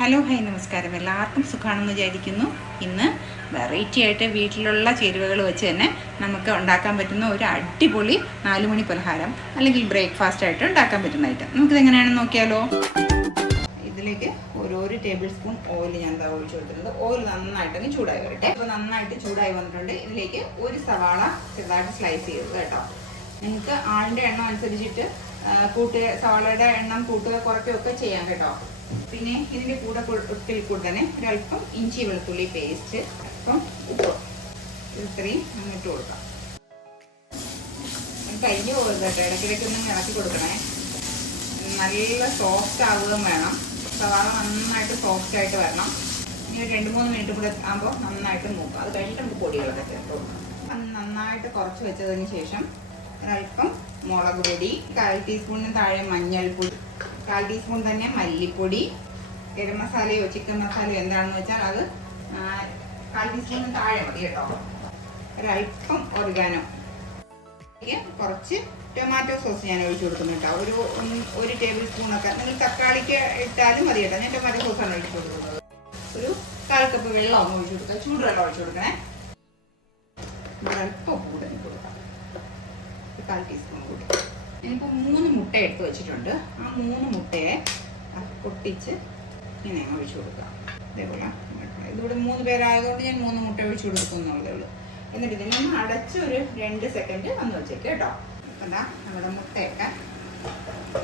Hello hi നമസ്കാരം. എല്ലാവർക്കും സുഖമാണെന്ന് വിചാരിക്കുന്നു. ഇന്ന് വെറൈറ്റി ആയിട്ട് വീട്ടിലുള്ള ചേരുവകൾ വെച്ച് തന്നെ നമുക്ക് ഉണ്ടാക്കാൻ പറ്റുന്ന ഒരു അടിപൊളി 4 മണി പലഹാരം അല്ലെങ്കിൽ ബ്രേക്ക്ഫാസ്റ്റ് ആയിട്ട് ഉണ്ടാക്കാൻ പറ്റുന്ന ഐറ്റം നമുക്കിത് എങ്ങനെയാണെന്ന് നോക്കിയാലോ. ഇതിലേക്ക് ഒരു ടേബിൾ സ്പൂൺ ഓയിൽ ഞാൻ ഒഴിച്ചു കൊടുത്തിട്ടുണ്ട്. ഓയിൽ നന്നായിട്ടൊന്ന് ചൂടായി വരട്ടെ. അപ്പോൾ നന്നായിട്ട് ചൂടായി വന്നിട്ടുണ്ട്. ഇതിലേക്ക് ഒരു സവാള ചെറുതായിട്ട് സ്ലൈസ് ചെയ്തത് കേട്ടോ. നിങ്ങൾക്ക് ആളിൻ്റെ എണ്ണം അനുസരിച്ചിട്ട് സവാളയുടെ എണ്ണം കൂട്ടുക കുറയ്ക്കുകയൊക്കെ ചെയ്യാം കേട്ടോ. പിന്നെ ഇതിൻ്റെ കൂടെ തന്നെ ഒരല്പം ഇഞ്ചി വെളുത്തുള്ളി പേസ്റ്റ്, അല്പം ഉപ്പ്, ഇത്രയും ഇട്ട് കൊടുക്കാം. കരിഞ്ഞു പോകരുത് കേട്ടോ, ഇടയ്ക്കിടയ്ക്ക് ഒന്നും ഇളക്കി കൊടുക്കണേ. നല്ല സോഫ്റ്റ് ആവുകയും വേണം. സവാള നന്നായിട്ട് സോഫ്റ്റ് ആയിട്ട് വരണം. ഇനി ഒരു 2-3 മിനിറ്റ് കൂടെ ആകുമ്പോൾ നന്നായിട്ട് നോക്കാം. അത് കഴിഞ്ഞിട്ട് നമുക്ക് പൊടികളൊക്കെ ചേർത്ത് കൊടുക്കാം. നന്നായിട്ട് കുറച്ച് വെച്ചതിന് ശേഷം ഒരല്പം മുളക് പൊടി, 1/4 ടീസ്പൂണിന് താഴെ മഞ്ഞൾപ്പൊടി, 1/4 ടീസ്പൂൺ തന്നെ മല്ലിപ്പൊടി, ഗരം മസാലയോ ചിക്കൻ മസാലയോ എന്താണെന്ന് വെച്ചാൽ അത് 1/4 ടീസ്പൂണിന് താഴെ മതി കേട്ടോ. ഒരല്പം ഒറിഗാനോ, കുറച്ച് ടൊമാറ്റോ സോസ് ഞാൻ ഒഴിച്ചു കൊടുക്കുന്നു കേട്ടോ. ഒരു ടേബിൾ സ്പൂണൊക്കെ. നിങ്ങൾ തക്കാളിക്ക് ഇട്ടാലും മതി കേട്ടോ. ഞാൻ ടൊമാറ്റോ സോസാണ് ഒഴിച്ചു കൊടുക്കുന്നത്. ഒരു 1/4 കപ്പ് വെള്ളം ഒഴിച്ചു കൊടുക്കുക. ചൂടുവെള്ളം ഒഴിച്ചു കൊടുക്കണേ. ഒരല്പം കൂടെ കൊടുക്കാം, 1/4 ടീസ്പൂൺ കൂടി. ഞാനിപ്പോൾ 3 മുട്ട എടുത്ത് വെച്ചിട്ടുണ്ട്. ആ 3 മുട്ടയെ പൊട്ടിച്ച് ഇങ്ങനെ ഒഴിച്ചു കൊടുക്കാം. ഇതേപോലെ ഇതിവിടെ 3 പേരായതുകൊണ്ട് ഞാൻ 3 മുട്ട ഒഴിച്ചു കൊടുക്കുന്നുള്ളതേ ഉള്ളൂ. എന്നിട്ട് ഇതിനൊന്ന് അടച്ച് ഒരു 2 സെക്കൻഡ് വന്ന് വെച്ചേക്ക് കേട്ടോ. എന്താ നമ്മുടെ മുട്ടയൊക്കെ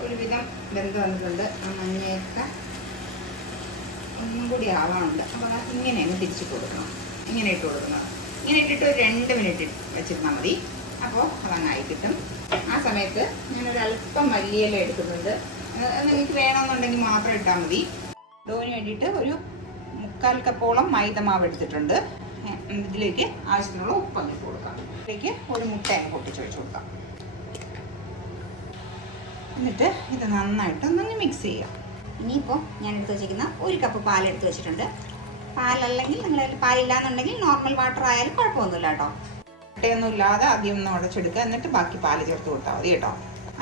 ഒരുവിധം വെന്ത് വന്നിട്ടുണ്ട്. ആ മഞ്ഞയൊക്കെ ഒന്നും കൂടി ആവാനുണ്ട്. അപ്പോൾ ഇങ്ങനെ അങ്ങ് തിരിച്ചിട്ട് കൊടുക്കണം. ഇങ്ങനെ ഇട്ട് കൊടുക്കണം. ഇങ്ങനെ ഇട്ടിട്ട് ഒരു 2 മിനിറ്റ് വെച്ചിരുന്നാൽ മതി. അപ്പോൾ അതങ്ങായി കിട്ടും. ആ സമയത്ത് ഞാനൊരല്പം മല്ലിയില എടുക്കുന്നുണ്ട്. നിങ്ങൾക്ക് വേണമെന്നുണ്ടെങ്കിൽ മാത്രം ഇട്ടാൽ മതി. ഡോന് വേണ്ടിയിട്ട് ഒരു 3/4 കപ്പോളം മൈദമാവ് എടുത്തിട്ടുണ്ട്. ഇതിലേക്ക് ആവശ്യത്തിനുള്ള ഉപ്പ് അങ്ങ് ഇട്ട് കൊടുക്കാം. ഇതിലേക്ക് ഒരു മുട്ട അങ്ങ് പൊട്ടിച്ചൊഴിച്ച് കൊടുക്കാം. എന്നിട്ട് ഇത് നന്നായിട്ടൊന്നങ്ങ് മിക്സ് ചെയ്യാം. ഇനിയിപ്പോൾ ഞാൻ എടുത്ത് വെച്ചിരിക്കുന്ന 1 കപ്പ് പാലെടുത്ത് വെച്ചിട്ടുണ്ട്. പാലല്ലെങ്കിൽ നിങ്ങൾ പാലില്ലാന്നുണ്ടെങ്കിൽ നോർമൽ വാട്ടർ ആയാലും കുഴപ്പമൊന്നുമില്ല കേട്ടോ. മുട്ടയൊന്നും ഇല്ലാതെ ആദ്യം ഒന്ന് ഉടച്ചെടുക്കുക. എന്നിട്ട് ബാക്കി പാല് ചേർത്ത് കൊടുത്താൽ മതി കേട്ടോ.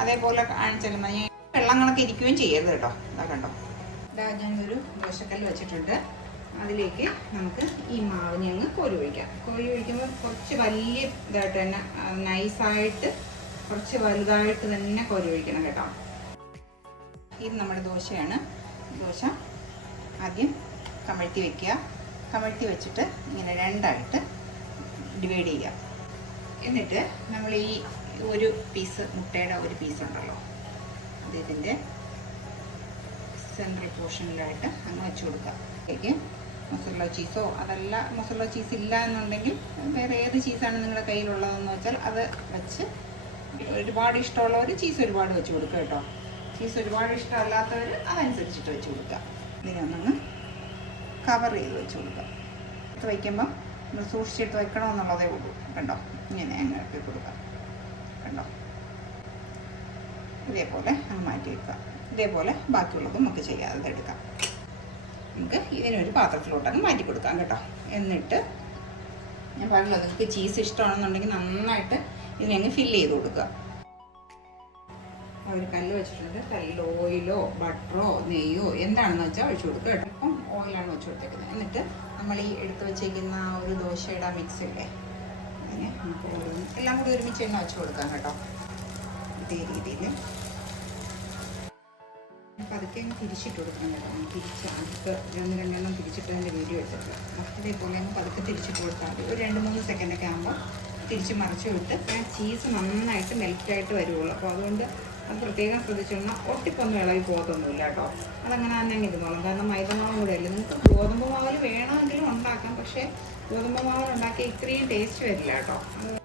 അതേപോലെ കാണിച്ചാലും മതി. വെള്ളങ്ങളൊക്കെ ഇരിക്കുകയും ചെയ്യരുത് കേട്ടോ. ഇതാ കണ്ടോ, ഇതാ ഞാനൊരു ദോശക്കല്ല് വെച്ചിട്ടുണ്ട്. അതിലേക്ക് നമുക്ക് ഈ മാവിനെ അങ്ങ് കോരി ഒഴിക്കാം. കോരി ഒഴിക്കുമ്പോൾ കുറച്ച് വലിയ ഇതായിട്ട് തന്നെ നൈസായിട്ട് കുറച്ച് വലുതായിട്ട് തന്നെ കോരി ഒഴിക്കണം കേട്ടോ. ഇത് നമ്മുടെ ദോശയാണ്. ദോശ ആദ്യം കമഴ്ത്തി വയ്ക്കുക. കമഴ്ത്തി വെച്ചിട്ട് ഇങ്ങനെ 2ആയിട്ട് ഡിവൈഡ് ചെയ്യുക. എന്നിട്ട് നമ്മൾ ഈ ഒരു പീസ് മുട്ടയുടെ ഒരു പീസ് ഉണ്ടല്ലോ, അത് ഇതിൻ്റെ സെൻട്രൽ പോർഷനിലായിട്ട് അങ്ങ് വെച്ച് കൊടുക്കുക. അതിലേക്ക് മൊസറല്ല ചീസോ, അതല്ല മൊസറല്ല ചീസ് ഇല്ല എന്നുണ്ടെങ്കിൽ വേറെ ഏത് ചീസാണ് നിങ്ങളുടെ കയ്യിലുള്ളതെന്ന് വെച്ചാൽ അത് വെച്ച്, ഒരുപാട് ഇഷ്ടമുള്ളവർ ചീസ് ഒരുപാട് വെച്ച് കൊടുക്കുക കേട്ടോ. ചീസ് ഒരുപാട് ഇഷ്ടമല്ലാത്തവർ അതനുസരിച്ചിട്ട് വെച്ച് കൊടുക്കുക. ഇതിനൊന്നങ്ങ് കവർ ചെയ്ത് വെച്ച് കൊടുക്കുക. ഇത് വയ്ക്കുമ്പം നമ്മൾ സൂക്ഷിച്ചിട്ട് വെക്കണമെന്നുള്ളതേ ഉള്ളൂ. കണ്ടോ, ഇങ്ങനെ അങ്ങ് ഇട്ട് കൊടുക്കുക. കണ്ടോ, ഇതേപോലെ അങ്ങ് മാറ്റി വെക്കുക. ഇതേപോലെ ബാക്കിയുള്ളതും നമുക്ക് ചെയ്യാതെ എടുക്കാം. നമുക്ക് ഇതിനൊരു പാത്രത്തിലോട്ടങ്ങ് മാറ്റി കൊടുക്കാം കേട്ടോ. എന്നിട്ട് ഞാൻ പറഞ്ഞല്ലോ, നിങ്ങൾക്ക് ചീസ് ഇഷ്ടമാണെന്നുണ്ടെങ്കിൽ നന്നായിട്ട് ഇതിനങ്ങ് ഫില്ല് ചെയ്ത് കൊടുക്കുക. ഒരു കല്ല് വെച്ചിട്ടുണ്ട്. കല്ലിൽ ഓയിലോ ബട്ടറോ നെയ്യോ എന്താണെന്ന് വെച്ചാൽ ഒഴിച്ചു കൊടുക്കുക കേട്ടോ. ഇപ്പം ഓയിലാണ് വെച്ച് കൊടുത്തേക്കുന്നത്. എന്നിട്ട് നമ്മൾ ഈ എടുത്ത് വെച്ചേക്കുന്ന ഒരു ദോശയുടെ മിക്സ് ഇല്ലേ, അതിനെ നമുക്ക് എല്ലാം കൂടി ഒരുമിച്ച് തന്നെ വെച്ച് കൊടുക്കാം കേട്ടോ. ഇതേ രീതിയിൽ പതുക്കെ തിരിച്ചിട്ട് കൊടുക്കണം കേട്ടോ. തിരിച്ച് അടുത്ത് 2 തിരിച്ചിട്ട് അതിൻ്റെ വീഡിയോ എടുത്തിട്ട് അതേപോലെ അങ്ങ് പതുക്കെ തിരിച്ചിട്ട് കൊടുത്താൽ മതി. ഒരു 2-3 സെക്കൻഡൊക്കെ ആകുമ്പോൾ തിരിച്ച് മറിച്ച് വിട്ട് ചീസ് നന്നായിട്ട് മെൽറ്റായിട്ട് വരുള്ളൂ. അപ്പോൾ അതുകൊണ്ട് അത് പ്രത്യേകം ശ്രദ്ധിച്ചോളണം. ഒട്ടിപ്പൊന്നും ഇളകി പോകത്തൊന്നുമില്ല കേട്ടോ. അതങ്ങനെ തന്നെ ഇരുന്നോളും. കാരണം മൈദമാവും കൂടെ അല്ലേ. നിങ്ങൾക്ക് ഗോതമ്പ് മാവിൽ വേണമെങ്കിലും ഉണ്ടാക്കാം. പക്ഷേ ഗോതമ്പ് മാവിൽ ഉണ്ടാക്കിയ ഇത്രയും ടേസ്റ്റ് വരില്ല കേട്ടോ. അത്